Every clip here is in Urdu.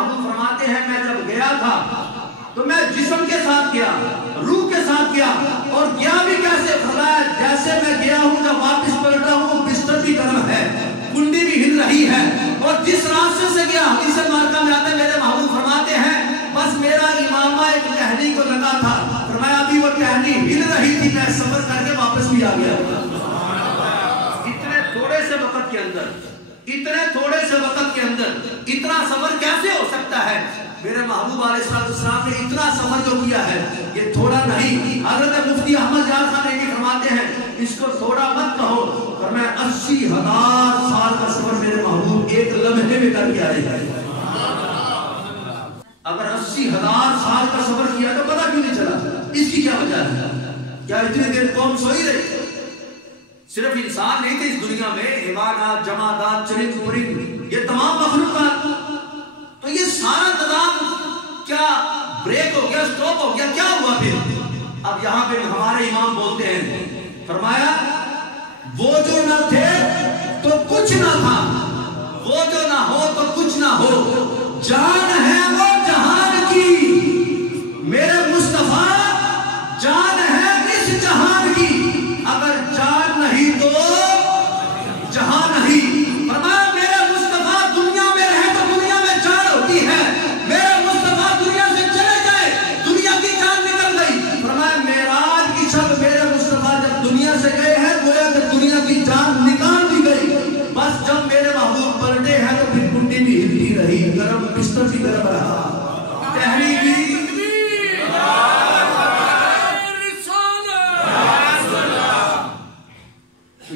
محبوب فرماتے ہیں میں جب گیا تھا تو میں جسم کے ساتھ گیا, روح کے ساتھ گیا, اور گیا بھی کیسے؟ فرمایا جیسے میں گیا ہوں جب واپس پلٹا ہوں بستر بھی گرم ہے, کنڈی بھی ہل رہی ہے, اور جس راستے سے گیا حدیث مبارکہ میں آتے میرے محبوب فرماتے ہیں بس میرا امامہ ایک ٹہنی کو لگا تھا, فرمایا ابھی وہ ٹہنی ہل رہی تھی, میں سفر کر کے واپس بھی آ گیا. اتنے تھوڑے سے وقت کے اندر, اتنے تھوڑے سے وقت کے اندر اتنا سفر کیسے ہو سکتا ہے؟ میرے محبوب علیہ السلام نے اتنا سفر جو کیا ہے یہ تھوڑا نہیں. حضرت مفتی احمد یار خان یہ فرماتے ہیں اس کو تھوڑا مت کہو, فرمایا 80,000 سال کا سفر میرے محبوب ایک لمحے میں کر کے آئے ہیں. اگر 80,000 سال کا سفر کیا تو پتہ کیوں نہیں چلا؟ اس کی کیا وجہ ہے؟ کیا اتنی دیر قوم سوئی رہی؟ صرف انسان نہیں تھے اس دنیا میں, حیوانات, جمادات, چرند پرند, یہ تمام مخلوقات. تو یہ سارا نظام کیا بریک ہو گیا, سٹاپ ہو گیا, کیا ہوا پھر؟ اب یہاں پہ ہمارے امام بولتے ہیں, فرمایا وہ جو نہ تھے تو کچھ نہ تھا, وہ جو نہ ہو تو کچھ نہ ہو, جان ہے وہ جہان کی, میرے مصطفیٰ جان ہے اس جہان کی, اگر جان نہیں تو جہاں نہیں. فرمایا میرے مصطفیٰ دنیا میں رہے تو دنیا میں جان ہوتی ہے, میرے مصطفیٰ دنیا سے چلے گئے دنیا کی جان نکل گئی. فرمایا معراج کی شب میرے مصطفیٰ جب دنیا سے گئے ہیں گویا کہ دنیا کی جان نکال دی گئی. بس جب میرے محبوب پلٹے ہیں تو پھر کنڈی بھی ہلتی رہی, گرم بستر بھی گرم رہا, ٹہنی بھی.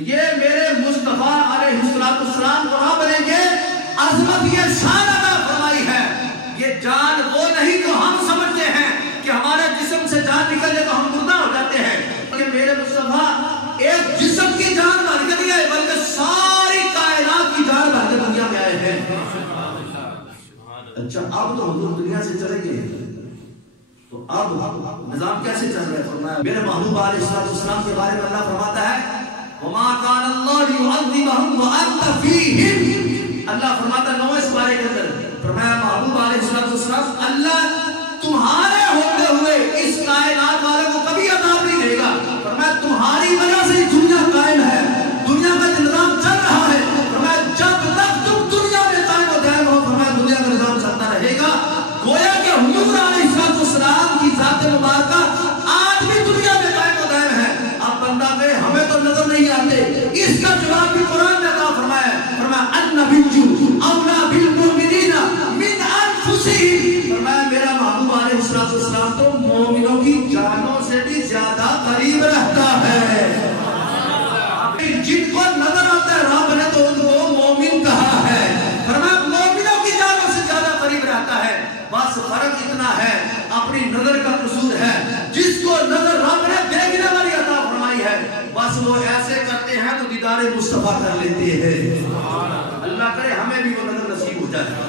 یہ میرے مصطفیٰ علیہ السلام کہاں بنیں گے؟ عظمت یہ شان عطا فرمائی ہے. یہ جان وہ نہیں جو ہم سمجھتے ہیں کہ ہمارے جسم سے جان نکلے تو ہم مردہ ہو جاتے ہیں. کہ میرے مصطفیٰ ایک جسم کی جان بن کے نہیں آئے بلکہ ساری کائنات کی جان بن کے دنیا میں آئے ہیں. اچھا اب تو حضور دنیا سے چلے گئے تو اب نظام کیسے چل رہا ہے؟ فرمایا میرے محبوب علیہ السلام کے بارے میں اللہ فرماتا ہے وَمَا كَانَ اللَّهُ لِيُعَذِّبَهُمْ وَأَنْتَ فِيهِمْ. اللہ فرماتا ہے اس بارے کے اندر, فرمایا محبوب علیہ السلام اللہ تمہارے ہوتے ہوئے اس کائنات والے کو کبھی عذاب نہیں دے گا. فرمایا تمہاری وجہ سے دنیا قائم ہے, دنیا کا نظام چل رہا ہے. فرمایا جب تک تم دنیا میں قائم و دائم ہو, فرمایا دنیا کا نظام چلتا رہے گا. گویا کہ حضور علیہ السلام کی ذات مبارکہ آج بھی دنیا میں قائم و دائم ہے. اب بندہ کہ ہمیں تو نظر نہیں آتے, اس کا جواب بھی قرآن نے عطا فرمایا ہے. فرمایا النبی اولا بالمؤمنین من انفسہم. فرمایا میرا محبوب علیہ السلام تو مومنوں کی جانوں سے بھی زیادہ قریب رہتا ہے. جن کو نظر آتا ہے رب نے تو ان کو مومن کہا ہے. فرمایا مومنوں کی جانوں سے زیادہ قریب رہتا ہے. بس فرق اتنا ہے اپنی نظر کا قصور ہے. جس کو نظر رب نے دیکھنے والی عطا فرمائی ہے بس وہ ایسے کرتے ہیں تو دیدار مصطفیٰ کر لیتے ہیں. اللہ کرے ہمیں بھی وہ نظر نصیب ہو جائے.